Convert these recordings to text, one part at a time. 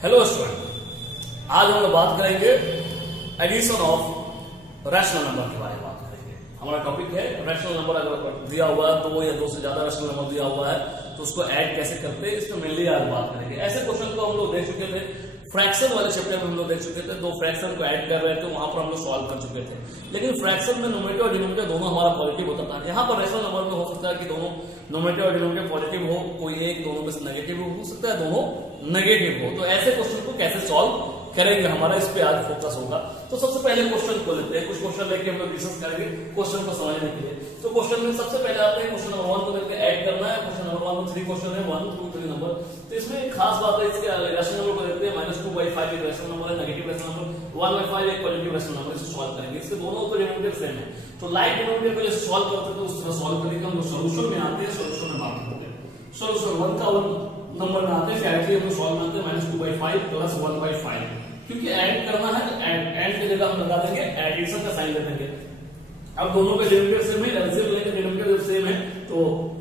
Hello student, आज हम लोग बात करेंगे एडिशन ऑफ रैशनल नंबर के बारे में बात करेंगे। हमारा टॉपिक है रैशनल नंबर। अगर दिया हुआ है दो या दो से ज्यादा रैशनल नंबर दिया हुआ है तो उसको ऐड कैसे करते हैं, इसमें मेनली आज बात करेंगे। ऐसे क्वेश्चन को हम लोग देख चुके थे, फ्रैक्शन वाले चैप्टर में हम लोग देख चुके थे। दो फ्रैक्शन को ऐड कर रहे थे, वहां पर हम लोग सॉल्व कर चुके थे। लेकिन फ्रैक्शन में नोमेटर और डिनोमिनेटर दोनों हमारा पॉजिटिव होता था। यहाँ पर रैशनल नंबर में हो सकता है कि दोनों नोमेटर और डिनोमिनेटर पॉजिटिव हो, कोई एक दोनों में से नेगेटिव हो सकता है, दोनों नेगेटिव हो। तो ऐसे क्वेश्चन को कैसे सॉल्व करेंगे, हमारा इस पे आज फोकस होगा। तो सबसे पहले क्वेश्चन को लेते हैं, कुछ क्वेश्चन लेके हम लोग डिस्कस करेंगे क्वेश्चन को समझने के लिए। तो क्वेश्चन में सबसे पहले आते हैं क्वेश्चन नंबर 1 को लेकर ऐड करना है। क्वेश्चन नंबर 1 में 3 क्वेश्चन है, 1 2 3 नंबर। तो इसमें एक खास बात है, इसके रैशनल नंबर को देखते हैं। -2/5 एक रैशनल नंबर है, नेगेटिव रैशनल नंबर। 1/5 एक पॉजिटिव रैशनल नंबर। इसे सॉल्व करेंगे। इसके दोनों को डिनोमिनेटर सेम है, तो लाइक डिनोमिनेटर को जैसे सॉल्व करते हैं तो उस तरह सॉल्व करेंगे। हम लोग सॉल्यूशन में आते हैं, सॉल्यूशन में बात करते हैं। सॉल्यूशन 1 का 1 नंबर में आते हैं, डायरेक्टली हम सॉल्व करते हैं। -2/5 + 1/5, क्योंकि ऐड करना है तो ऐड की जगह हम लगा देंगे एडिशन का साइन दे देंगे। अब दोनों का डिनोमिनेटर सेम है, एलसीएम लेंगे, डिनोमिनेटर जब सेम है तो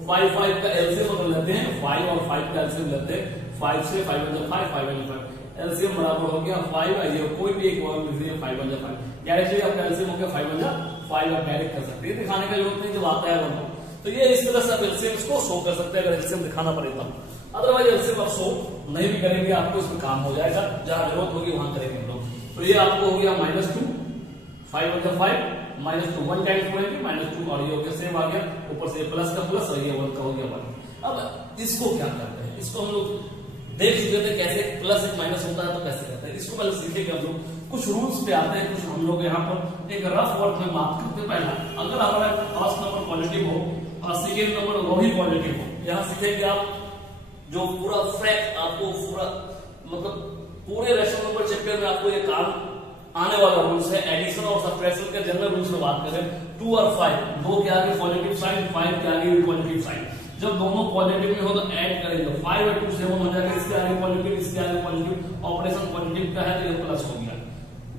5 का एलसीएम अगर लेते हैं 5 और 5 का एलसीएम लेते हैं 5 से 5 बन 5 5 बन 5 एलसीएम बराबर हो गया 5। आइए कोई भी एक मान लीजिए 5 बन 5, डायरेक्टली आपका एलसीएम हो गया 5 बन 5। आप डायरेक्ट कर सकते हैं, दिखाने का जरूरत नहीं जब आता है 1। तो ये इस तरह से आप एलसीएम इसको शो कर सकते हैं अगर एलसीएम दिखाना पड़ेगा। अदरवाइज एलसीएम आप शो नहीं भी करेंगे, आपको इसमें काम हो जाएगा, जहां जरूरत होगी वहां करेंगे हम लोग। तो ये आपको हो गया -2 5 बन 5 -2 1 टाइम्स पड़ेगी -2 और ये हो गया सेम आ गया, ऊपर से प्लस का प्लस और ये 1 का हो गया 1। अब इसको क्या करते हैं, इसको हम लोग देख चुके थे कैसे प्लस एक माइनस होता है तो कैसे करते हैं। इसको पहले सीखेंगे हम लोग। कुछ रूल्स पे आते हैं, कुछ हम लोग यहाँ पर एक रफ वर्क में बात करते हैं। पहला, अगर हमारा फर्स्ट नंबर पॉजिटिव हो और सेकेंड नंबर वो भी पॉजिटिव हो, यहाँ सीखेंगे आप जो पूरा फैक्ट आपको पूरा मतलब पूरे रैशनल नंबर चैप्टर में आपको ये काम आने वाला रूल्स है। एडिशन और सब्ट्रैक्शन के जनरल रूल्स में बात करें, 2 और 5 दो के आगे पॉजिटिव साइन, 5 के आगे भी पॉजिटिव साइन। जब दोनों पॉजिटिव में हो तो ऐड करेंगे, 5 और 2 7 हो जाएगा, इसके आगे पॉजिटिव इसके आगे पॉजिटिव, ऑपरेशन पॉजिटिव का है तो ये प्लस हो गया।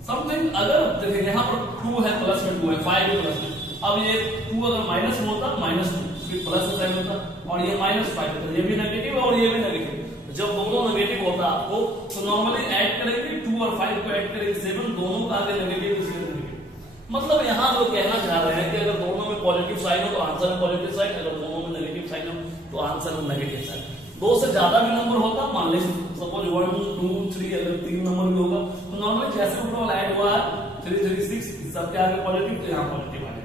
समथिंग अगर देखिए यहाँ पर 2 है प्लस में 2 है, 5 भी प्लस में। अब ये 2 अगर माइनस में होता -2 फिर प्लस का साइन होता और ये -5 होता, ये भी नेगेटिव और ये भी नेगेटिव। जब दोनों नेगेटिव होता आपको तो नॉर्मली ऐड करेंगे 2 और 5 को ऐड करेंगे 7, दोनों का आगे नेगेटिव इसके नेगेटिव। मतलब यहाँ लोग कहना चाह रहे हैं कि अगर दोनों में पॉजिटिव साइन हो तो आंसर में पॉजिटिव साइन, अगर दोनों में नेगेटिव साइन हो तो आंसर में नेगेटिव साइन। 2 से ज्यादा भी नंबर होता, मान लीजिए सपोज 1 2 3 अगर 3 नंबर भी होगा तो नॉर्मली जैसे ऊपर ऐड हुआ 3 3 6 सबके आगे पॉजिटिव तो यहाँ पॉजिटिव आएगा।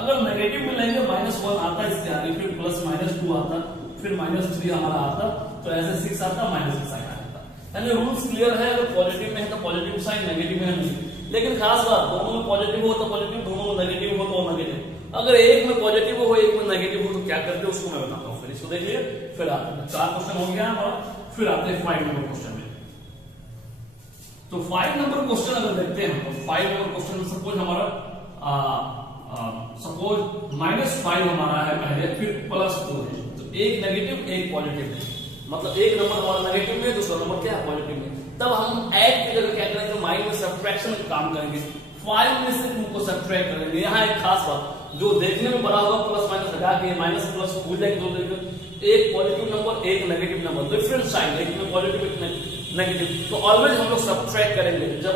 अगर नेगेटिव में लेंगे -1 आता इसके आगे, फिर प्लस -2 आता, फिर -3 हमारा आता, तो ऐसे 6 आता, -6 साइन आता। यानी रूल्स क्लियर है, अगर पॉजिटिव में है तो पॉजिटिव साइन, नेगेटिव में है नहीं। लेकिन खास बात, दोनों में पॉजिटिव हो तो पॉजिटिव, दोनों में नेगेटिव हो तो नेगेटिव। अगर एक में पॉजिटिव हो एक में नेगेटिव हो तो क्या करते हैं उसको मैं बताता हूँ। फिर इसको देखिए, फिर आते हैं 4 क्वेश्चन हो गया हमारा, फिर आते हैं 5 नंबर क्वेश्चन में। तो 5 नंबर क्वेश्चन अगर देखते हैं तो 5 नंबर क्वेश्चन सपोज हमारा सपोज -5 हमारा है पहले, फिर +2 है, तो एक नेगेटिव एक पॉजिटिव है, मतलब एक नंबर हमारा नेगेटिव में, दूसरा नंबर क्या है पॉजिटिव में। तब हम ऐड की जगह क्या करेंगे, माइंड में सब्ट्रैक्शन का काम करेंगे, 5 में से 2 को सब्ट्रैक्ट करेंगे। यहाँ एक खास बात, जो देखने में बड़ा होगा प्लस माइनस हटा के माइनस प्लस भूल जाएंगे, दो देखिए एक पॉजिटिव नंबर एक नेगेटिव नंबर, डिफरेंट साइन, एक में पॉजिटिव एक नेगेटिव, तो ऑलवेज हम लोग सब्ट्रैक्ट करेंगे जब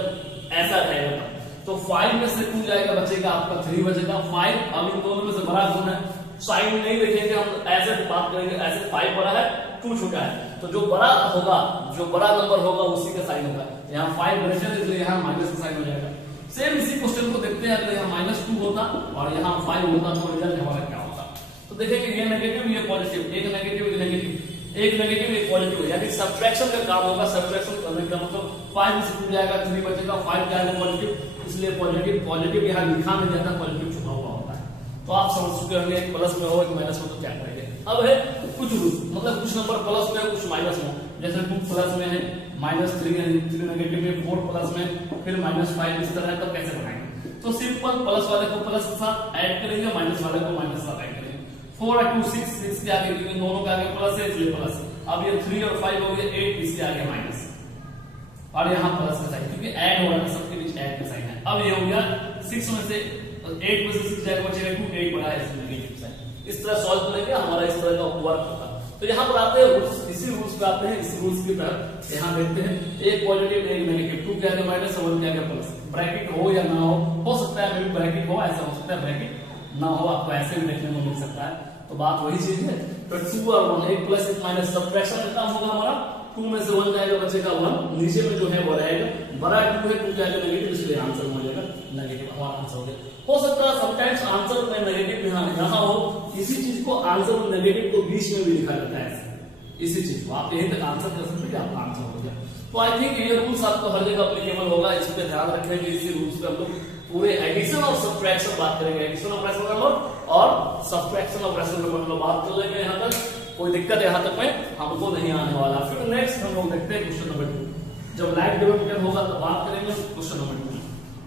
ऐसा रहेगा। तो 5 में से 2 जाएगा, बचेगा आपका 3 बचेगा। 5 अब इन दोनों में से बड़ा गुण है, साइन नहीं देखेंगे हम, ऐसे बात करेंगे, ऐसे 5 बड़ा है 2 छोटा है, तो जो बड़ा होगा जो बड़ा नंबर होगा उसी का साइन होगा। यहाँ 5 ग्रेटर है इसलिए यहाँ माइनस का साइन हो जाएगा। सेम इसी क्वेश्चन को देखते हैं, अगर यहाँ -2 होता और यहाँ 5 होता तो रिजल्ट हमारा क्या होता। तो देखेंगे ये नेगेटिव ये पॉजिटिव, एक नेगेटिव एक नेगेटिव, एक नेगेटिव एक पॉजिटिव, यानी सब्ट्रैक्शन का काम होगा। सब्ट्रैक्शन करने का मतलब 5 में से 2 जाएगा 3 बचेगा, 5 क्या है पॉजिटिव, इसलिए पॉजिटिव यहाँ लिखा नहीं जाता, पॉजिटिव छुपा हुआ होता है। तो आप समझ चुके होंगे एक प्लस में हो एक माइनस में तो क्या करेंगे। अब है कुछ रूल, मतलब कुछ नंबर प्लस में कुछ माइनस में, जैसे 2 प्लस में है, -3 है, 3 नेगेटिव में, 4 प्लस में, फिर -5 इस तरह है, तो कैसे बनाएंगे। तो सिंपल प्लस वाले को प्लस के साथ ऐड करेंगे, माइनस वाले को माइनस के साथ ऐड करेंगे। 4 और 2 6 के आगे, क्योंकि दोनों के आगे प्लस है इसलिए प्लस। अब ये 3 और 5 हो गया 8, इसके आगे माइनस और यहाँ प्लस का साइन, क्योंकि ऐड हो रहा है, सबके बीच ऐड का साइन है। अब ये हो गया 6 में से 8 में से 6 जाएगा, बचेगा 2, 8 बड़ा है इसमें नेगेटिव साइन। इस तरह सॉल्व करेंगे, हमारा इस तरह का वर्क होता है। तो यहाँ पर आते हैं इसी रूल्स पे आते हैं, इसी रूल्स की तरह यहाँ देखते हैं एक पॉजिटिव एक नेगेटिव, टू क्या है माइनस, वन क्या है प्लस, ब्रैकेट हो या ना हो सकता है मे ब्रैकेट हो, ऐसा हो सकता है ब्रैकेट ना हो, आपको ऐसे भी देखने को मिल सकता है। तो बात वही चीज है। तो 2 और 1 एक प्लस एक माइनस सब्ट्रैक्शन का काम होगा हमारा, 2 में से 1 जाएगा बचेगा 1, नीचे में जो है वो रहेगा, बड़ा 2 है 2 जाएगा नेगेटिव, इसलिए आंसर हो जाएगा नेगेटिव, हमारा आंसर हो गया। हो सकता है समटाइम्स आंसर में नेगेटिव यहाँ हो, इसी चीज को आंसर में नेगेटिव को बीच में भी लिखा जाता है, इसी चीज को आप यहीं तक आंसर कर सकते हैं, आपका आंसर हो गया। तो आई थिंक ये रूल्स आपको हर जगह अप्लीकेबल होगा, इस पे ध्यान रखेंगे। इसी रूल्स पे हम लोग पूरे एडिशन और सब्ट्रैक्शन बात करेंगे, एडिशन ऑफ रैशनल नंबर और सब्ट्रैक्शन ऑफ रैशनल नंबर में बात कर लेंगे। यहाँ तक कोई दिक्कत यहाँ तक में हमको नहीं आने वाला। फिर नेक्स्ट हम लोग देखते हैं क्वेश्चन नंबर 2, जब लाइक डिनोमिनेटर होगा तो बात करेंगे क्वेश्चन नंबर 2।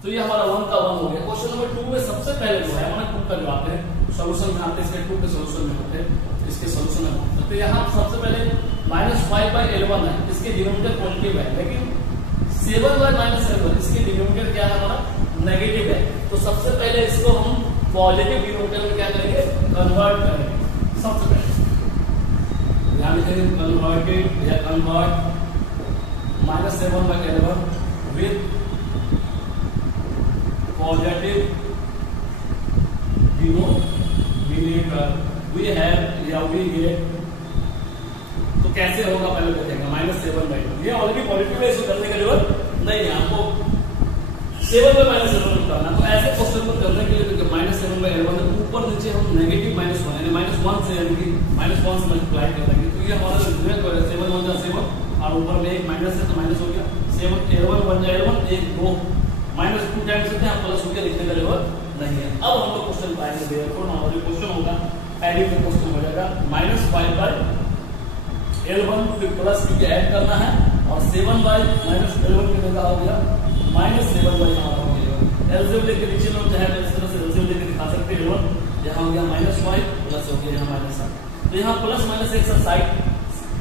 तो ये हमारा 1 का 1 हो गया। क्वेश्चन नंबर 2 में सबसे पहले जो है हमारा 2 का जो आते हैं सोल्यूशन में आते हैं, इसके 2 के सोल्यूशन में होते हैं, इसके सोल्यूशन में। तो यहाँ सबसे पहले -5/L1 है, इसके डिनोमिनेटर पॉजिटिव है, लेकिन 7/-L1 इसके डिनोमिनेटर क्या है हमारा नेगेटिव है। तो सबसे पहले इसको हम पॉजिटिव डिनोमिनेटर में क्या करेंगे, कन्वर्ट करेंगे। सबसे पहले ध्यान लिखेंगे कन्वर्टेड या convert -7/L1 with positive denominator we have या वी गेट। तो कैसे होगा पहले देखेंगे, -7/2 ये ऑलरेडी पॉजिटिव है, इसको करने की जरूरत नहीं है, आपको 7/-7 करना। तो ऐसे क्वेश्चन को करने के लिए -7/L1 ऊपर नीचे हम नेगेटिव -1 यानी -1 से यानी कि -1 से मल्टीप्लाई कर देंगे। तो ये हमारा 7 और ऊपर में एक माइनस है तो माइनस हो गया, 7L1 बन जाएगा L1 1 2 -2 टाइम्स से हम प्लस होकर लिखने का जरूरत नहीं है। अब हम लोग क्वेश्चन पाएंगे, देखो हमारा जो क्वेश्चन होगा एडिटिव क्वेश्चन हो जाएगा -5/L1 फिर प्लस क्योंकि ऐड करना है, और 7/-L1 की जगह हो गया -7/। एलसीएम लेके नीचे में चाहे तो इस तरह से एलसीएम लेके दिखा सकते हैं। L1 यहाँ हो गया -5 प्लस हो गया यहाँ -7। तो यहाँ प्लस माइनस एक साथ साइड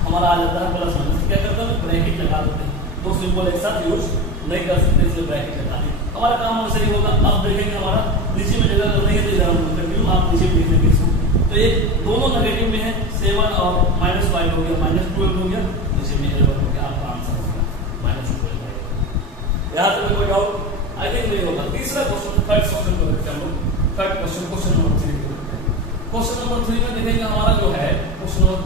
हमारा आ जाता है, प्लस माइनस क्या करता है ब्रैकेट लगा देते हैं, दो सिंबल एक साथ यूज नहीं कर सकते इसलिए ब्रैकेट लगा दें, हमारा काम हमसे ही होगा। अब देखेंगे हमारा नीचे में जगह नहीं है तो इधर हम कंटिन्यू आप नीचे लिख देंगे इसको। तो ये दोनों नेगेटिव में है, 7 और -5 हो गया, -12 हो गया, नीचे में L1 हो गया, आपका आंसर हो गया -12। यहाँ तक कोई डाउट आई थिंक नहीं होगा। तीसरा क्वेश्चन, थर्ड क्वेश्चन को देखते हैं हम लोग। थर्ड क्वेश्चन, क्वेश्चन नंबर 3 को देखते हैं। क्वेश्चन नंबर 3 में देखेंगे हमारा जो है क्वेश्चन नंबर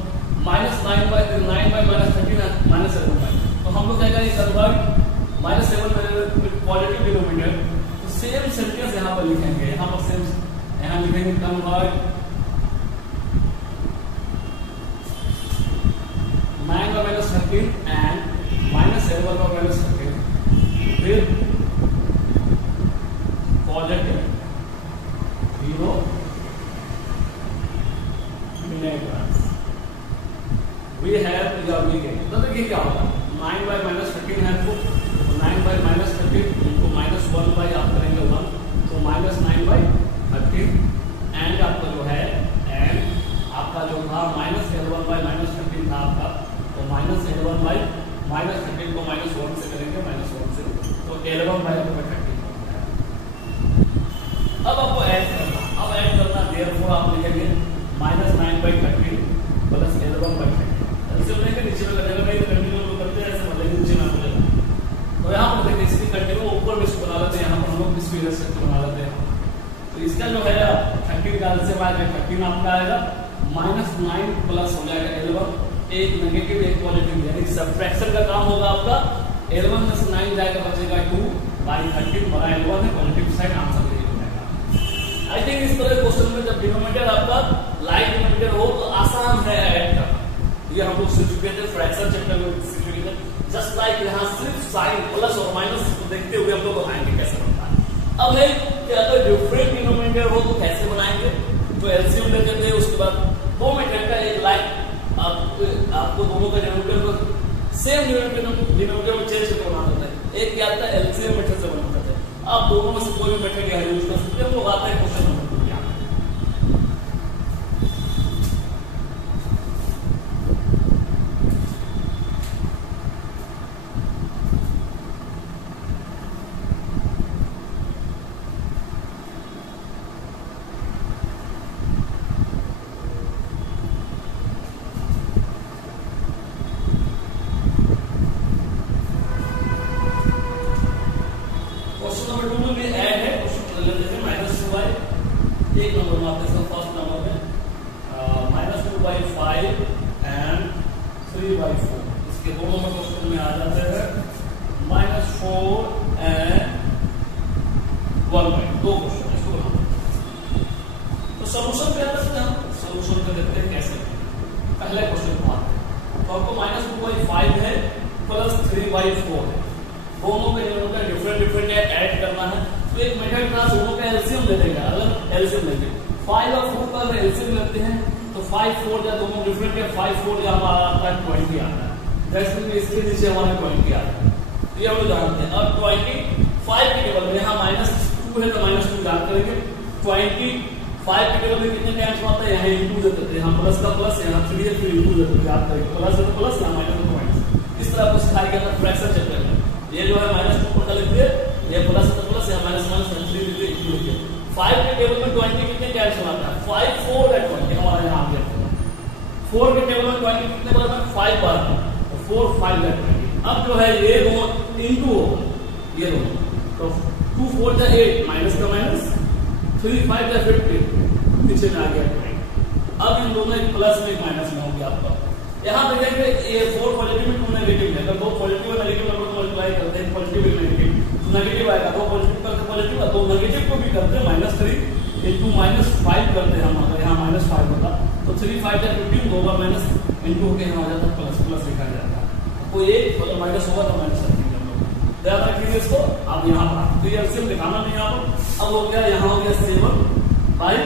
-9/-13 -7/। तो हम लोग क्या करेंगे कन्वर्ट -7 पॉजिटिव डिनोमिनेटर, तो सेम सेंटेंस यहाँ पर लिखेंगे, यहाँ पर सेम यहाँ लिखेंगे convert 9/-13 and -7/-13 with positive denominators we have या we get। तो देखिए क्या होगा 9/-13 है, तो 9/-13 इनको -1 आप करेंगे 1, तो -9/13 एंड आपका जो है एंड आपका जो था -L1/-13 था आपका, तो -L1/-13 को -1 से करेंगे, -1 से तो L1/13। अब आपको ऐड करना, अब ऐड करना देयरफॉर आप लिखेंगे -9/13 प्लस L1/13। इसे लेके नीचे में लगेगा, नहीं तो कंटिन्यू करते हैं ऐसे मतलब नीचे में आ जाएगा। तो यहाँ पर देखिए इसकी कंटिन्यू ऊपर में इसको बना लेते हैं, यहाँ पर हम लोग इस फिगर से बना लेते हैं। तो इसका जो है 13 का एलसीएम आएगा, 13 आपका आएगा -9 प्लस हो जाएगा L1, एक नेगेटिव एक पॉजिटिव, यानी सब्ट्रैक्शन का काम होगा आपका। L1 में से 9 जाएगा बचेगा 2/13 बड़ा L1 है, पॉजिटिव साइड आंसर यही हो जाएगा। आई थिंक इस तरह क्वेश्चन में जब डिनोमिनेटर आपका लाइक डिनोमिनेटर हो तो आसान है ऐड करना। ये हम लोग सीख चुके थे फ्रैक्शन चैप्टर में सीख चुके थे। जस्ट लाइक यहाँ सिर्फ साइन प्लस और माइनस को देखते हुए हम लोग बनाएंगे कैसे बनता है। अब है कि अगर डिफरेंट डिनोमिनेटर हो तो कैसे बनाएंगे, तो एलसीएम लेते थे, उसके बाद 2 मेथड का एक लाइक आपको दोनों का डिनोमिनेटर को सेम डिनोमिनेटर में चेंज करके बना देता है। एक क्या आता है एलसीएम मेथड से बनाते थे, आप दोनों में से कोई भी मेथड यहाँ यूज कर सकते हैं। हम लोग आते हैं क्वेश्चन नंबर 2। बनाते हैं फर्स्ट नंबर में -2/5 एंड 3/4। इसके दो नंबर क्वेश्चन में आ जाते हैं -4 एंड 1/2 क्वेश्चन इसको बनाते। तो सोल्यूशन क्या करते हैं हम, सोल्यूशन कर देते हैं कैसे। पहले क्वेश्चन को आते हैं, तो आपको -2/5 है प्लस 3/4 है, दोनों के दोनों का डिफरेंट है, ऐड करना है। तो एक मेथड का दोनों का एलसीएम ले देंगे, अगर एलसीएम लेंगे 5 और 4 का एलसीएम लेते हैं तो 5 4 या दोनों डिफरेंट है, 5 4 या हमारा आता है 20 आता है, दैट्स मीन इसके नीचे हमारे 20 आता है। तो ये हम लोग जानते हैं। अब 25 के टेबल में यहाँ -2 है तो -2 याद करेंगे, 25 के टेबल में कितने टाइम्स आता है, यहाँ इंटू देते हैं, यहाँ प्लस का प्लस, यहाँ 3 है फिर इंटू देते हैं, याद करेंगे, प्लस है तो प्लस, यहाँ माइनस है तो माइनस। इस तरह आपको सिखाया गया था फ्रैक्शन चैप्टर में। ये जो है -2 पर लिखिए, ये प्लस है तो प्लस, यहाँ माइनस 3 लिखिए, इंटू लिखिए। 5 के टेबल में 20 कितने टाइम्स आता है, 5 4 और 20 हमारा यहाँ आ गया। 4 के टेबल में 20 कितने बार है, 5 बार, तो 4 5 है 20। अब जो है ये दोनों इंटू ये दोनों, तो 2 4 जा 8 माइनस का माइनस, 3 5 जा 50 नीचे में आ गया 20। अब इन दोनों एक प्लस में एक माइनस में हो गया आपका। यहाँ देखेंगे ये 4 पॉजिटिव में 2 नेगेटिव है, अगर दो पॉजिटिव और नेगेटिव नंबर को मल्टीप्लाई करते हैं, पॉजिटिव और नेगेटिव, तो नेगेटिव आएगा, दो पॉजिटिव करते पॉजिटिव, दो नेगेटिव को भी करते हैं -3 इंटू -5 करते हैं हम, अगर यहाँ -5 होता तो 3 5 या 15 दो बार माइनस इंटू होकर यहाँ आ जाता है प्लस, प्लस लिखा जाता है। तो एक अगर माइनस होगा तो माइनस रखेंगे हम लोग, ध्यान रखिए इसको। अब यहाँ पर तो ये एलसीएम दिखाना नहीं यहाँ पर। अब हो गया, यहाँ हो गया 7/20,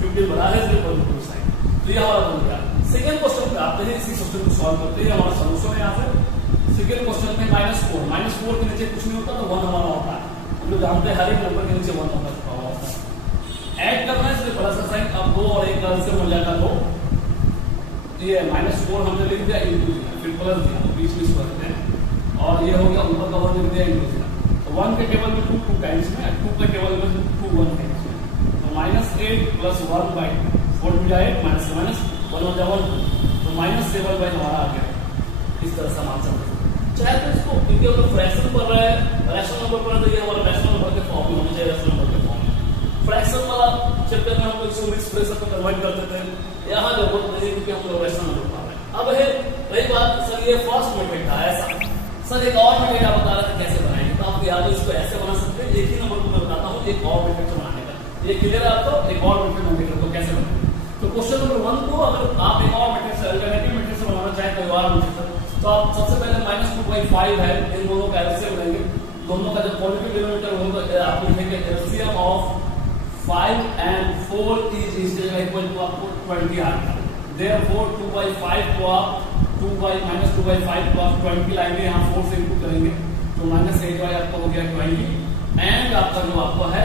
15 बड़ा है इसलिए पॉजिटिव साइन, तो ये हमारा बन गया। सेकंड क्वेश्चन पे आते हैं, इसी क्वेश्चन को सॉल्व करते हैं, हमारा सॉल्यूशन है यहाँ से। सेकंड क्वेश्चन में -4 के नीचे कुछ नहीं होता तो 1 हमारा होता है, हम लोग जानते हैं हर एक नंबर के नीचे 1 नंबर छुपा हुआ होता है। ऐड करना है इसलिए बड़ा सा साइन, अब 2 और 1 का से मिल जाएगा 2, ये -4 हमने लिख दिया, इंटू दिया, फिर प्लस दिया, तो बीच में करते हैं, और ये हो गया ऊपर का 1 लिख दिया, इंटू दिया। तो 1 के टेबल में 2 टाइम्स में, 2 के टेबल में 2 1 टाइम्स में, तो -8 प्लस 1/4 मिला 8 माइनस 1 हो जाए 1, तो -7 हमारा आ गया। इस तरह से हम आंसर देते चाहे तो इसको, क्योंकि अगर फ्रैक्शन पर रहा है, रैशनल नंबर पर है, तो ये हमारा रैशनल नंबर के फॉर्म में होना चाहिए, रैशनल नंबर के फॉर्म में। फ्रैक्शन वाला चैप्टर में हम लोग इसको मिक्स फ्रैक्शन में कन्वर्ट कर देते हैं, यहाँ जरूरत नहीं क्योंकि हम लोग रैशनल नंबर पा रहे हैं। अब है रही बात, सर ये फर्स्ट मेथड था ऐसा, सर एक और मेथड आप बता रहे थे कैसे बनाएंगे, तो आप या तो इसको ऐसे बना सकते हैं, एक ही नंबर को मैं बताता हूँ एक और मेथड से बनाने का, ये क्लियर है आपको, एक और मेथड को कैसे बनाएंगे। तो क्वेश्चन नंबर 1 को अगर आप एक और मेथड से, अल्टरनेटिव मेथड से बनाना चाहें कोई और मेथड, तो आप सबसे पहले -2/5 है, इन दोनों का एलसीएम लेंगे, दोनों का जब पॉजिटिव डिनोमिनेटर होगा आप लिखेंगे LCM of 5 and 4 is equal to आपको 20 आ गया। Therefore 2/5 को आप -2/5 को आप 20 लाएंगे, यहाँ 4 से इंटू करेंगे तो -8 आपका हो गया 20, एंड आपका जो आपका है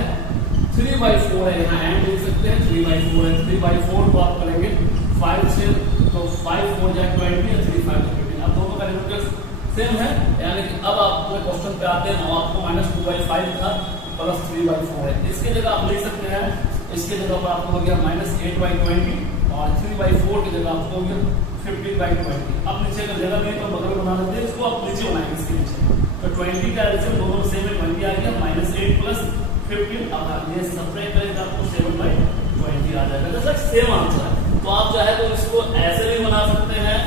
3/4 है, यहाँ एंड लिख सकते हैं, 3/4 है, 3/4 को आप करेंगे 5 से, तो 5 4 जा 20 और 3 5 15, अब दोनों का डिनोमिनेटर सेम है, यानी कि अब आप क्वेश्चन पे आते हैं, आपको -2/5 था प्लस 3/4 है, इसके जगह आप लिख सकते हैं, इसके जगह पर आपको हो गया -8/20 और 3/4 की जगह आपको हो गया 15/20। अब नीचे का जगह नहीं तो बगल बना देते हैं, इसको आप नीचे बनाएंगे इसके नीचे, तो 20 का एलसीएम दोनों सेम है, 20 आ गया, -8 प्लस 15, अब ये सब्ट्रैक्ट करें तो आपको 7/20 आ जाएगा, जैसा सेम आंसर है। तो आप चाहे तो इसको ऐसे भी बना सकते हैं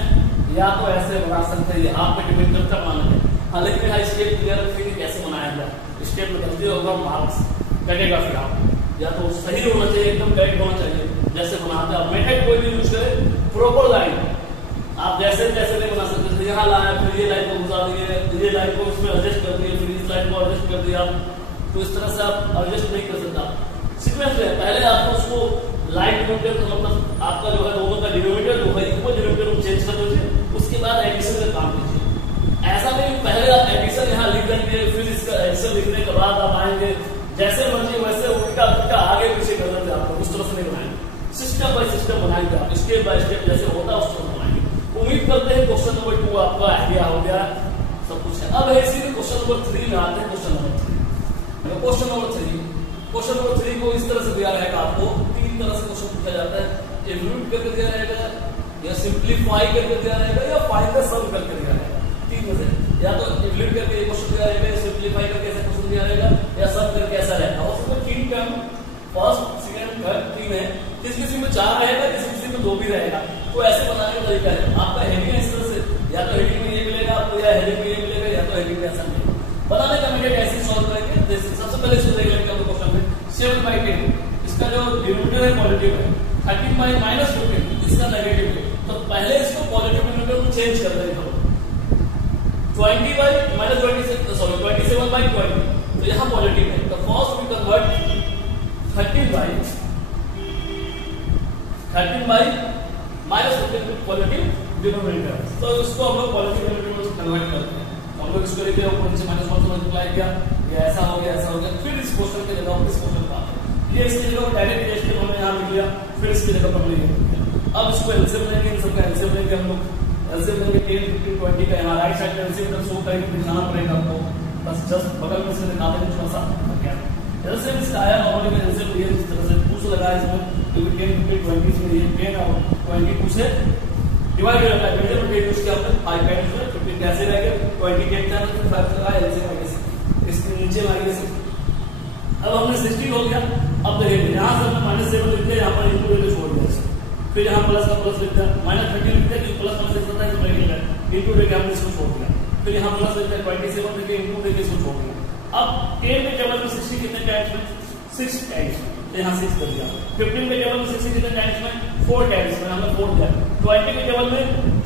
या तो ऐसे बना सकते हैं, आप पे डिपेंड करता है बनाने में। हाँ, लेकिन हाँ स्टेप क्लियर रखिए कि कैसे बनाया जाए, स्टेप में गलती होगा मार्क्स कटेगा फिर आप, या तो सही होना चाहिए, एकदम करेक्ट होना चाहिए, जैसे बनाते हैं मेथड कोई भी यूज करें, प्रॉपर लाइन आप जैसे तैसे नहीं बना सकते, यहाँ लाया फिर ये लाइन को घुसा दिए, ये लाइन को इसमें एडजस्ट कर दिए, फिर इस लाइन को एडजस्ट कर दिया, तो इस तरह से आप एडजस्ट नहीं कर सकता। सीक्वेंस में पहले आपको उसको लाइन डिनोमिनेटर का मतलब आपका जो है दोनों का डिनोमिनेटर जो है इक्वल डिनोमिनेटर को चेंज कर दीजिए, उसके बाद एडिशन का काम कीजिए। ऐसा नहीं पहले आप एडिशन यहाँ लिख देंगे, फिर इसका एडिशन लिखने के बाद आप आएंगे, जैसे मर्जी वैसे उल्टा उल्टा आगे पीछे कर देते आपको, उस तरह से नहीं बनाएंगे, सिस्टम बाय सिस्टम बनाएंगे आप, स्टेप बाय स्टेप जैसे होता है उस तरह बनाएंगे। उम्मीद करते हैं क्वेश्चन नंबर 2 आपका आइडिया हो गया, सब कुछ है। अब है इसी क्वेश्चन नंबर 3 में आते हैं। क्वेश्चन नंबर 3 क्वेश्चन नंबर 3 को इस तरह से दिया रहेगा, आपको 3 तरह से क्वेश्चन पूछा जाता है, एवल्यूट करके दिया रहेगा, या सिंप्लीफाई करके दिया रहेगा, या फाइंड द सम करके दिया रहेगा। 3 में से या तो एवल्यूट करके क्वेश्चन दिया रहेगा, सिंप्लीफाई करके ऐसा क्वेश्चन दिया रहेगा, या सम करके ऐसा रहेगा। और उसमें 3 टर्म फर्स्ट सेकंड 3 है, किसी किसी में 4 रहेगा, किसी किसी में 2 भी रहेगा। तो ऐसे बनाने का तरीका है, आपका हेडिंग है इस तरह से, या तो हेडिंग में ये मिलेगा आपको, या हेडिंग में ये मिलेगा, या तो हेडिंग में ऐसा मिलेगा। बनाने का मेथड ऐसे सॉल्व करेंगे। सबसे पहले इसको देख लेंगे हम क्वेश्चन में 7/10, इसका जो डिनोमिनेटर है पॉजिटिव है, 13/-15 इसका नेगेटिव है। तो पहले इसको पॉजिटिव डिनोमिनेटर में चेंज कर देंगे हम, 27/20, तो यहाँ पॉजिटिव है। तो first we convert 13/-15 positive denominator. तो इसको हम लोग पॉजिटिव डिनोमिनेटर में कन्वर्ट करते हैं। हम लोग इसको लेके ऊपर नीचे -1 से मल्टीप्लाई किया, ये ऐसा हो गया, ऐसा हो गया। फिर इस क्वेश्चन के जगह इस क्वेश्चन का ये इसकी जगह डायरेक्ट इक्वेशन हमने यहाँ लिख लिया, फिर इसकी जगह पर हमने लिख लिया। अब इसको एलसीएम लेंगे, इन सबका एलसीएम लेंगे हम लोग। एलसीएम लेंगे 10, 15, 20 का, यहाँ राइट साइड एलसीएम का शो करके दिखाना पड़ेगा आपको, बस जस्ट बगल में से निकालने में थोड़ा सा गया। एलसीएम इसका आया नॉर्मली में एलसीएम ये इस तरह से 2 से लगाया इसमें, क्योंकि 10, 15, 20 में ये 10 और 22 से डिवाइड होता है। मीडियम में यूज किया हमने 5 टाइम्स में, तो फिर कैसे रहेगा 20 10 था, फिर 5 लगाया एलसीएम आगे से इसके नीचे में आगे से। अब हमने 16 हो गया। अब देखिए यहाँ से हमने -7 लिख दिया, यहाँ पर इनटू लेके छोड़ दिया, फिर यहाँ प्लस का प्लस लिख दिया, -13 लिख दिया, क्योंकि प्लस का प्लस होता है तो ब्रैकेट है, इनटू लेके हमने इसको छोड़ दिया, फिर यहाँ प्लस लिख दिया, 27 लेके इनटू लेके इसको छोड़ दिया। अब 10 के टेबल में 60 कितने टाइम्स में, 6 टाइम्स, तो यहाँ 6 कर दिया। 15 के टेबल में 60 कितने टाइम्स में, 4 टाइम्स में हमने 4 दिया। 20 के टेबल में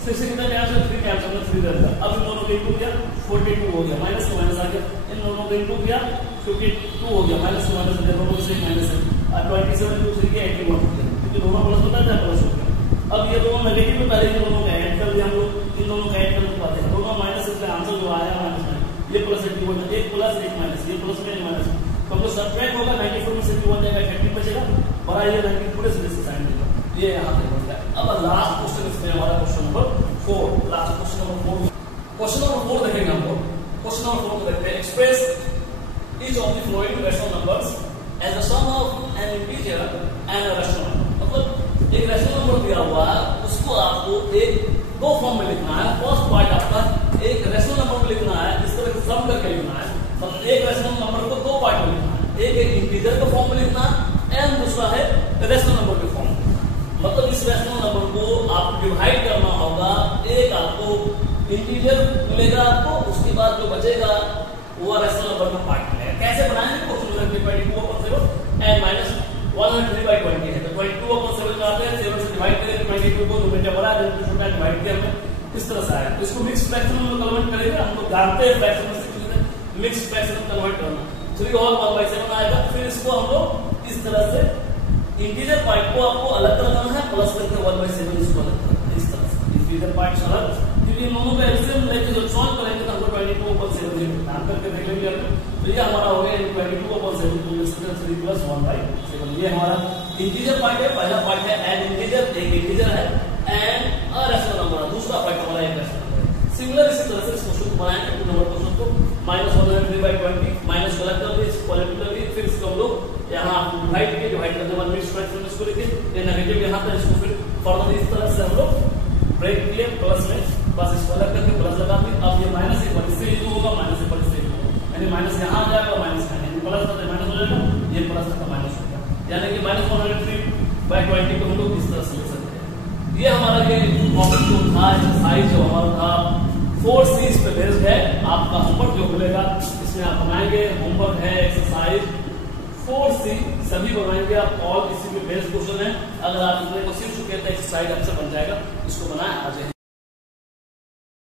60 कितने टाइम्स में, 3 टाइम्स हमने 3 कर दिया। अब इन दोनों को इनटू किया, 42 हो गया, माइनस का माइनस आ गया, इन दोनों को इनटू किया, 52 हो गया, माइनस का माइनस दोनों में से माइनस है, और 27 2 3 के 81 हो गया, क्योंकि दोनों प्लस होता है प्लस हो गया। अब ये दोनों नेगेटिव में पहले इन दोनों का ऐड कर दिया हम लोग, इन दोनों का ऐड करने के बाद दोनों माइनस से आंसर जो आया माइनस में, ये प्लस 81, एक प्लस एक माइनस, ये प्लस में माइनस, तो हम लोग सब्ट्रैक्ट होगा, 94 में से 81 जाएगा, 30 बचेगा, बड़ा ये 90 पूरे से इसका साइन देगा, ये यहाँ पे बन गया। अब लास्ट क्वेश्चन इसमें हमारा question number 4, last question number 4, question number 4 देखेंगे हम लोग। क्वेश्चन नंबर 4 को देखते हैं। Express each of the following rational numbers as the sum of an integer and a rational number। मतलब एक रैशनल नंबर दिया हुआ है, उसको आपको दो फॉर्म में लिखना है। फर्स्ट पार्ट आपका एक रैशनल नंबर में लिखना है, इस तरह से सम करके लिखना है। मतलब एक रैशनल नंबर को 2 पार्ट में लिखना है, एक इंटीजर के फॉर्म में लिखना है एंड दूसरा है रैशनल नंबर के फॉर्म में। मतलब इस रैशनल नंबर को आपको डिवाइड करना होगा, एक आपको इंटीजर मिलेगा आपको, उसके बाद जो बचेगा वो रैशनल नंबर का पार्ट मिलेगा। कैसे बनाएंगे क्वेश्चन में 22/7 एंड -103/20 है, तो 22/7 लगाते हैं, 7 से डिवाइड करेंगे, 22 को न्यूमरेटर बड़ा है, छोटा डिवाइड किया हमने, इस तरह से आया। तो इसको मिक्स फ्रैक्शन में कन्वर्ट करेंगे, हम लोग जानते हैं फ्रैक्शन में मिक्स फ्रैक्शन में कन्वर्ट करना, 3/1/7 आएगा। फिर इसको हम लोग इस तरह से इंटीजर पार्ट को आपको अलग करना है, प्लस करके 1/7 इसको अलग करना है, इस तरह से इंटीजर पार्ट अलग, क्योंकि इन दोनों का एलसीएम लेके जो सॉल्व करेंगे तो हमको 22/7 नाम करके देख लेंगे। तो ये हमारा हो गया 22/7 3 + 1/7। ये हमारा इंटीजर पार्ट है, पहला पार्ट है एन इंटीजर, एक इंटीजर है, एंड अ रैशनल नंबर, दूसरा पार्ट हमारा एक रैशनल नंबर है। सिमिलर इसी तरह से इस क्वेश्चन को बनाएंगे, 2 नंबर क्वेश्चन को -103/20 माइनस अलग कर दिए, पॉजिटिव कर दिए, फिर इसको हम लोग यहाँ डिवाइड किए, डिवाइड करने के बाद मिक्स फ्रैक्शन में इसको लिखे, ये नेगेटिव यहाँ था, इसको फिर फर्दर इस तरह से हम लोग ब्रेक किए, प्लस में बस इसको अलग करके प्लस लगा दिए। अब ये -1 पर इससे इक्वल होगा, -1 पर इससे इक्वल होगा, यानी माइनस यहाँ आ जाएगा, माइनस यानी प्लस था तो माइनस हो जाएगा, ये प्लस था तो माइनस हो गया, यानी कि -103/20 को हम लोग इस तरह से लिख सकते हैं। ये हमारा ये टॉपिक जो था, एक्सरसाइज जो हमारा था 4C इस पे बेस्ड है। आपका होमवर्क जो मिलेगा इसमें आप बनाएंगे, होमवर्क है एक्सरसाइज 4C सभी बनाएंगे आप, और इसी पे बेस्ड क्वेश्चन है। अगर आप इसमें को सीख चुके हैं तो एक्सरसाइज आपसे बन जाएगा, इसको बनाए आ जाए।